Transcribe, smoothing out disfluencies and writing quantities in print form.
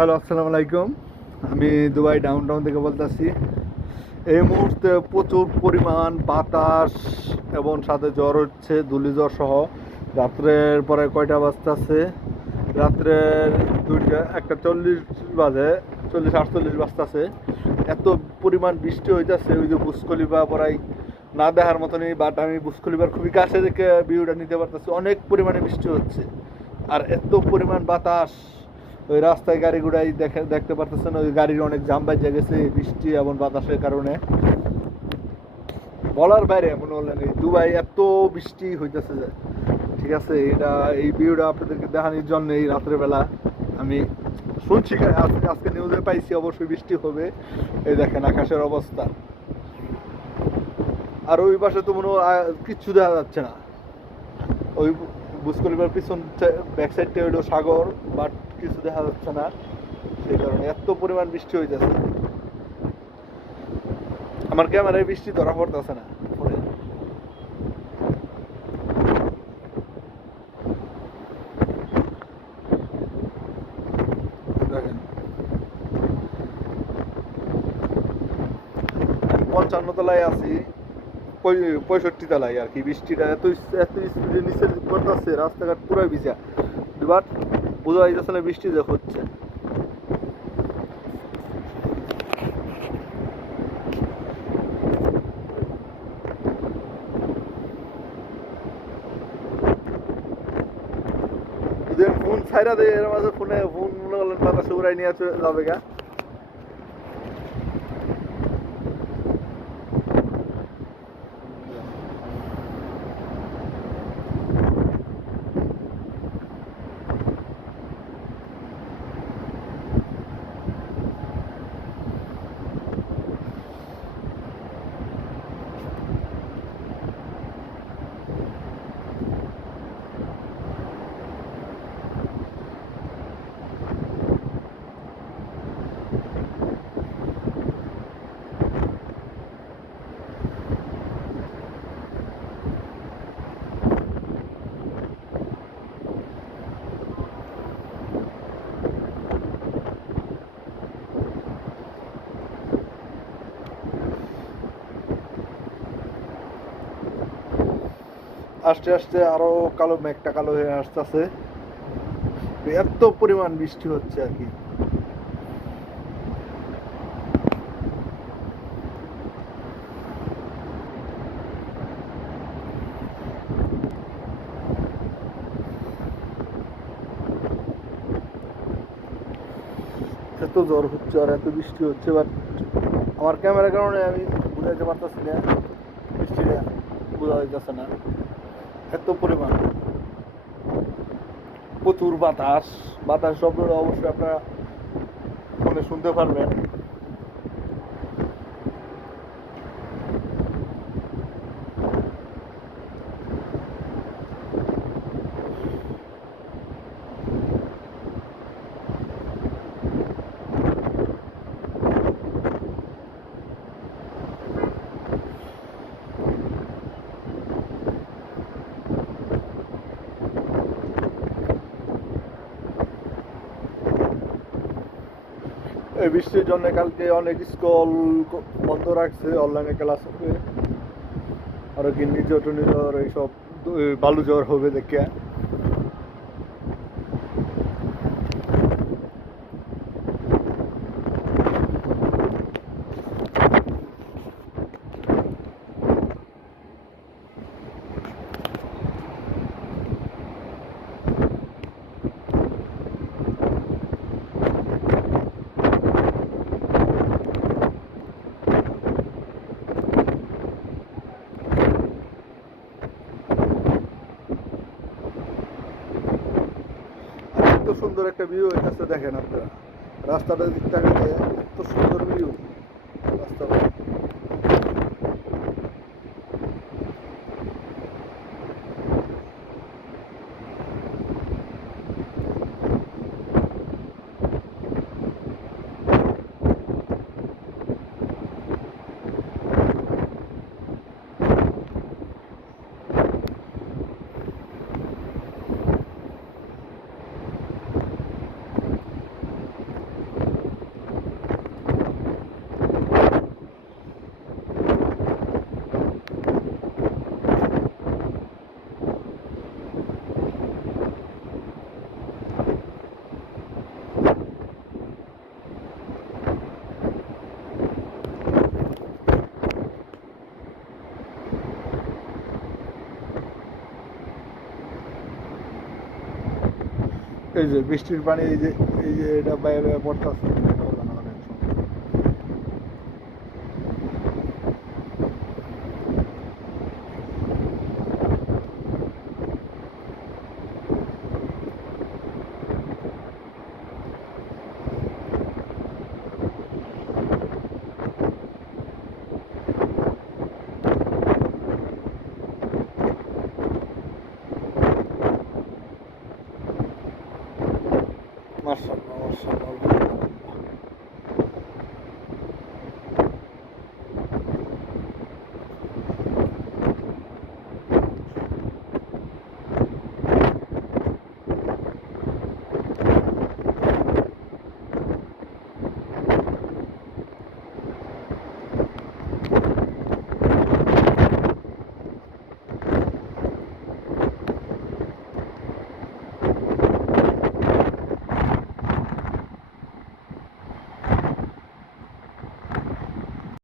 হ্যালো, আসসালামু আলাইকুম। আমি দুবাই ডাউনটাউন থেকে বলতেছি। এই মুহূর্তে প্রচুর পরিমাণ বাতাস এবং সাথে জ্বর হচ্ছে, ধূলিজ্বর সহ। রাত্রের পরে কয়টা বাজতেছে? রাত্রের 1:40 বাজে, 40-48 বাজতেছে। এত পরিমাণ বৃষ্টি হইতেছে, ওই যে বুর্জ খলিফা পড়াই না দেখার মতনই। বাট আমি বুর্জ খলিফার খুবই কাছে থেকে ভিউটা নিতে পারতেছি। অনেক পরিমাণে বৃষ্টি হচ্ছে আর এত পরিমাণ বাতাস। ওই রাস্তায় গাড়ি ঘোড়াই দেখতে পারতেছেন, ওই গাড়ির অনেক জাম বাজে গেছে বৃষ্টি এবং বাতাসের কারণে। বলার বাইরে মনে হলেন এই দুবাই এত বৃষ্টি হইতেছে যে, ঠিক আছে, এটা এই ভিউটা আপনাদেরকে দেখানোর জন্য এই রাত্রের বেলা আমি শুনছি, আজকে নিউজে পাইছি অবশ্যই বৃষ্টি হবে। এই দেখেন আকাশের অবস্থা। আর ওই পাশে তো মনে হয় কিচ্ছু দেখা যাচ্ছে না। ওই বুর্জ খলিফার পিছন ব্যাক সাইডটা হইলো সাগর, বাট কিছু দেখা যাচ্ছে না। সেই কারণে এত পরিমাণ বৃষ্টি হইতেছে, আমার ক্যামেরায় বৃষ্টি ধরা পড়তেছে না ফোনে। দেখেন, আমি 55 তলায় আছি, 65 তলায় আর কি। বৃষ্টিটা এত এত স্পিডে নিচে পড়তেছে, রাস্তাঘাট পুরাই ভিজা। বাট বোঝা যাইতেছে না বৃষ্টি যে হচ্ছে। যদি ফোন ছাইরা দেয় এর মাঝে, ফোন মনে করলেন বাতাসে উড়াই নিয়ে যাবে গা। আস্তে আস্তে আরো কালো, মেঘটা কালো হয়ে আসতেছে। এত পরিমাণ বৃষ্টি হচ্ছে আর কি। এত জ্বর হচ্ছে আর এত বৃষ্টি হচ্ছে, বাট আমার ক্যামেরার কারণে আমি বুঝাইতে পারতেছি না, বৃষ্টিটা বোঝা যাইতেছে না। এত পরিমাণ, প্রচুর বাতাস। বাতাস শব্দটা অবশ্যই আপনারা ফোনে শুনতে পারবেন। এই বৃষ্টির জন্য কালকে অনেক স্কুল বন্ধ রাখছে, অনলাইনে ক্লাস হবে। আরো কি নিজর টনিজর এইসব বালু জ্বর হবে দেখে। এত সুন্দর একটা ভিউ হইতেছে, দেখেন আপনারা রাস্তাটার দিক তাকালে এত সুন্দর ভিউ রাস্তাটা। এই যে বৃষ্টির পানি, এই যে এটা বাইরে বাইরে পড়তেছে, এটাও জানা অনেক সুন্দর। মার্শাল্লাহ মার্শাল্লাহ।